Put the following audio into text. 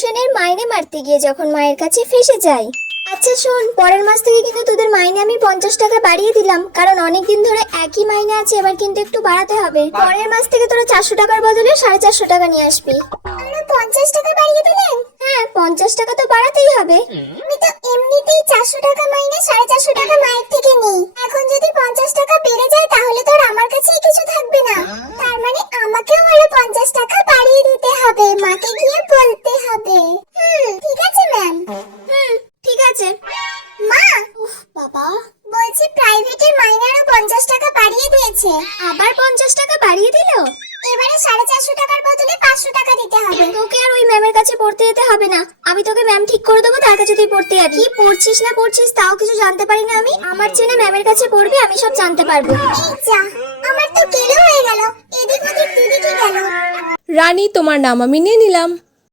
টিউশনের মাইনে মারতে গিয়ে যখন মায়ের কাছে ফেঁসে যাই। আচ্ছা শোন, পরের মাস থেকে কিন্তু তোদের মাইনে আমি 50 টাকা বাড়িয়ে দিলাম, কারণ অনেকদিন ধরে একই মাইনে আছে, এবার কিন্তু একটু বাড়াতে হবে। পরের মাস থেকে তোরা 400 টাকার বদলে 450 টাকা নিয়ে আসবি। আমরা 50 টাকা বাড়িয়ে দিলেন? হ্যাঁ, 50 টাকা তো বাড়াতেই হবে। আমি তো এমনিতেই 400 টাকা মাইনে 450 টাকা মায়ের থেকে নিই, এখন যদি 50 টাকা বেড়ে যায় তাহলে তো আর আমার কাছেই কিছু থাকবে না। তার মানে আমাকেও আরো 50 টাকা বাড়িয়ে দিতে হবে, মাকে গিয়ে বলতে হবে। ঠিক আছে ম্যাম। ঠিক আছে মা। উফ বাবা, বলছি প্রাইভেটের মাইনে আরো 50 টাকা বাড়িয়ে দিয়েছে। আবার 50 টাকা বাড়িয়ে দিল? এবারে 450 টাকার বদলে 500 টাকা দিতে হবে। তোকে আর ওই ম্যামের কাছে পড়তে যেতে হবে না, আমি তোকে ম্যাম ঠিক করে দেবো, তার কাছে তুই পড়তে যাবি। কি পড়ছিস না পড়ছিস তাও কিছু জানতে পারি না আমি। আমার চেনে ম্যামের কাছে পড়বি, আমি সব জানতে পারবো। এই যা, আমার তো কেলো হয়ে গেল, এদিক ওদিক দুদিকে গেল। রানী, তোমার নাম আমি নিয়ে নিলাম।